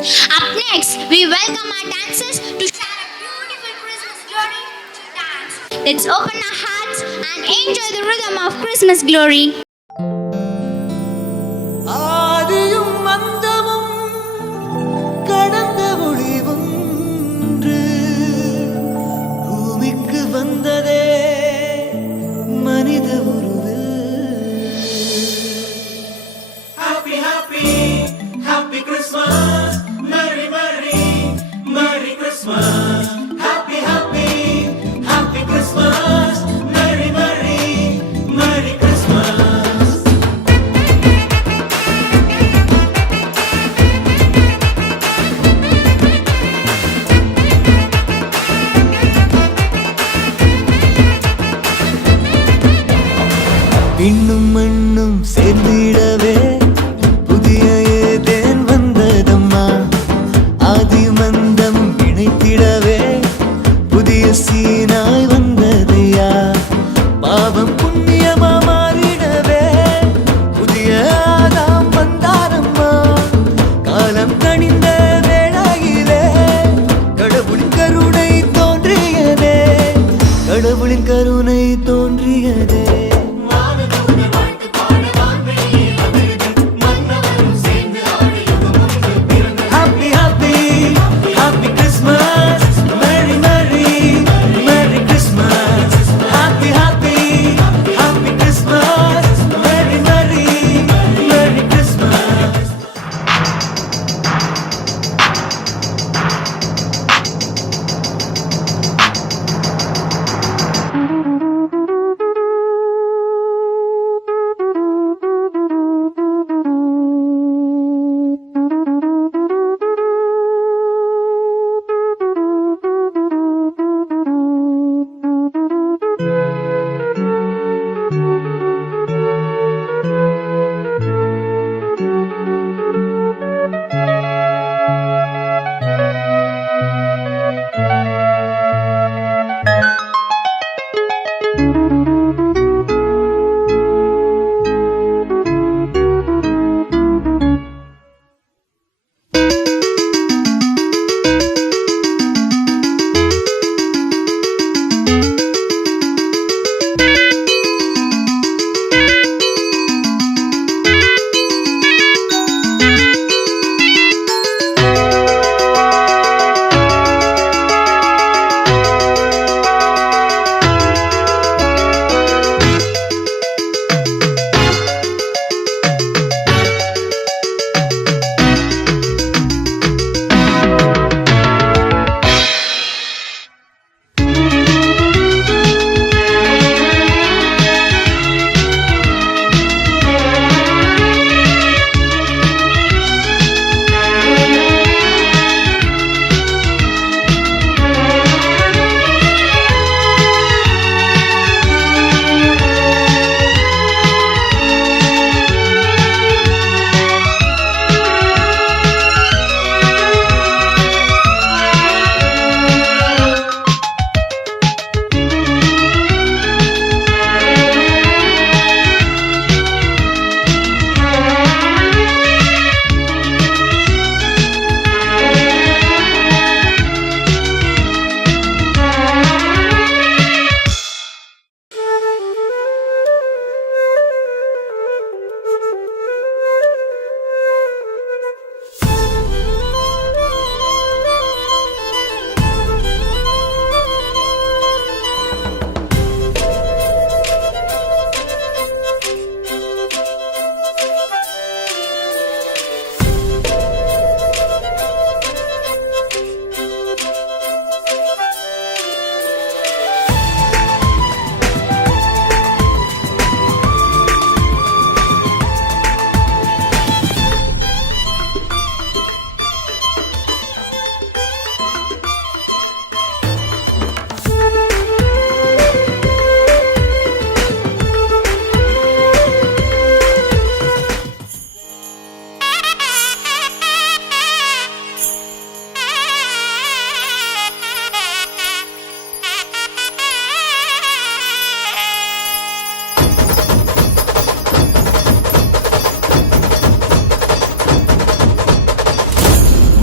Up next, we welcome our dancers to share a beautiful Christmas glory to dance. Let's open our hearts and enjoy the rhythm of Christmas glory. ஆதியும் மந்தமும் கடந்த ஒளிவொன்று பூமிக்கு வந்ததே மனித உருவு. Happy happy happy Christmas, merry merry merry Christmas. Happy happy happy Christmas, merry merry merry Christmas.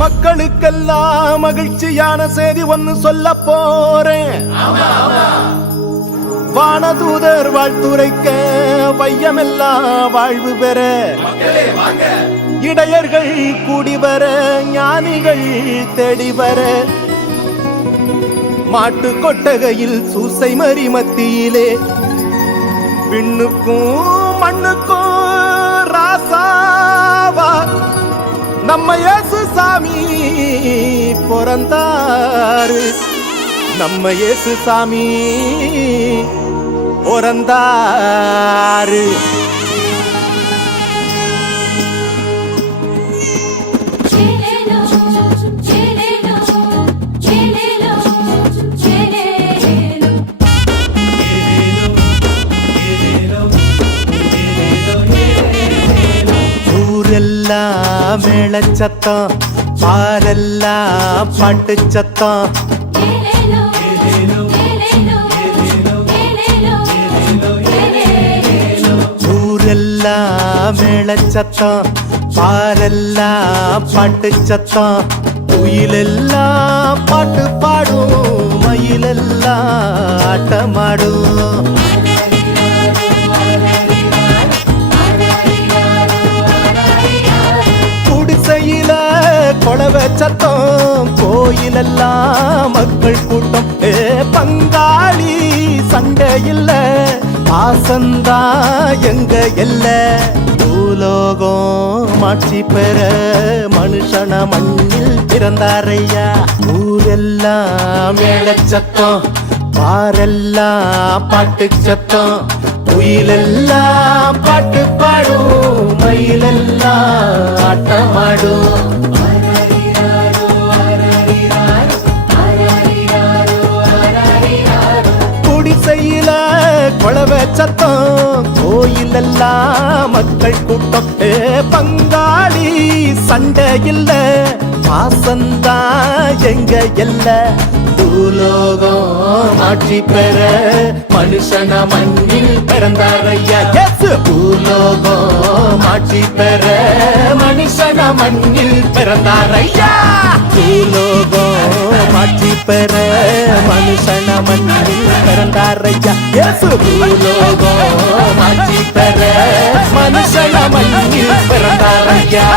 மக்களுக்கெல்லாம் மகிழ்ச்சியான செய்தி ஒன்னு சொல்ல போறேன். வானதூதர் வாழ்த்துரைக்க வையமெல்லாம் வாழ்வு பெற இடையர்கள் கூடி வர ஞானிகள் தேடி வர மாட்டு கொட்டகையில் சூசை மறி மத்தியிலே விண்ணுக்கும் மண்ணுக்கும் ராசாவா நம்ம இயேசு சாமி பிறந்தாரு. நம்ம இயேசு சாமி பிறந்தாரு. ஊரெல்லாம் மேளச்சத்தம், பாரெல்லாம் பாட்டு சத்தம். ஊரெல்லாம் மேளச்சத்தம், பாரெல்லாம் பாட்டு சத்தம். குயிலெல்லாம் பாட்டு பாடும், மயிலெல்லாம் ஆட்டமாடும். குடிசையில கொளவ சத்தம், கோயிலெல்லாம் மக்கள் கூட்டம். பங்காளி சண்டை இல்ல, பாசந்தா எங்க எல்ல. பூலோகம் மாட்சி பெற மனுஷன மண்ணில் பிறந்தாரையா. ஊரெல்லாம் மேளச்சத்தம், பாரெல்லாம் பாட்டு சத்தம். குயிலெல்லாம் பாட்டு பாடும், மயிலெல்லாம் ஆட்டமாடும். குடிசையில கொளவ சத்தம், கோயிலெல்லாம் மக்கள் கூட்டம். பங்காளி சண்டை இல்ல, பாசந்தா எங்க எல்ல. பூலோகம் ஆட்சி பெற மனுஷன மண்ணில் பிறந்தாரையா. பூலோகம் ஆட்சி பெற மனுஷன மண்ணில் பிறந்தாரையா. பூலோகம் ஆட்சி பெற மனுஷன மண்ணில் பிறந்தாரையா. பூலோகம் ஆட்சி பெற மனுஷன மண்ணில் பிறந்தாரையா.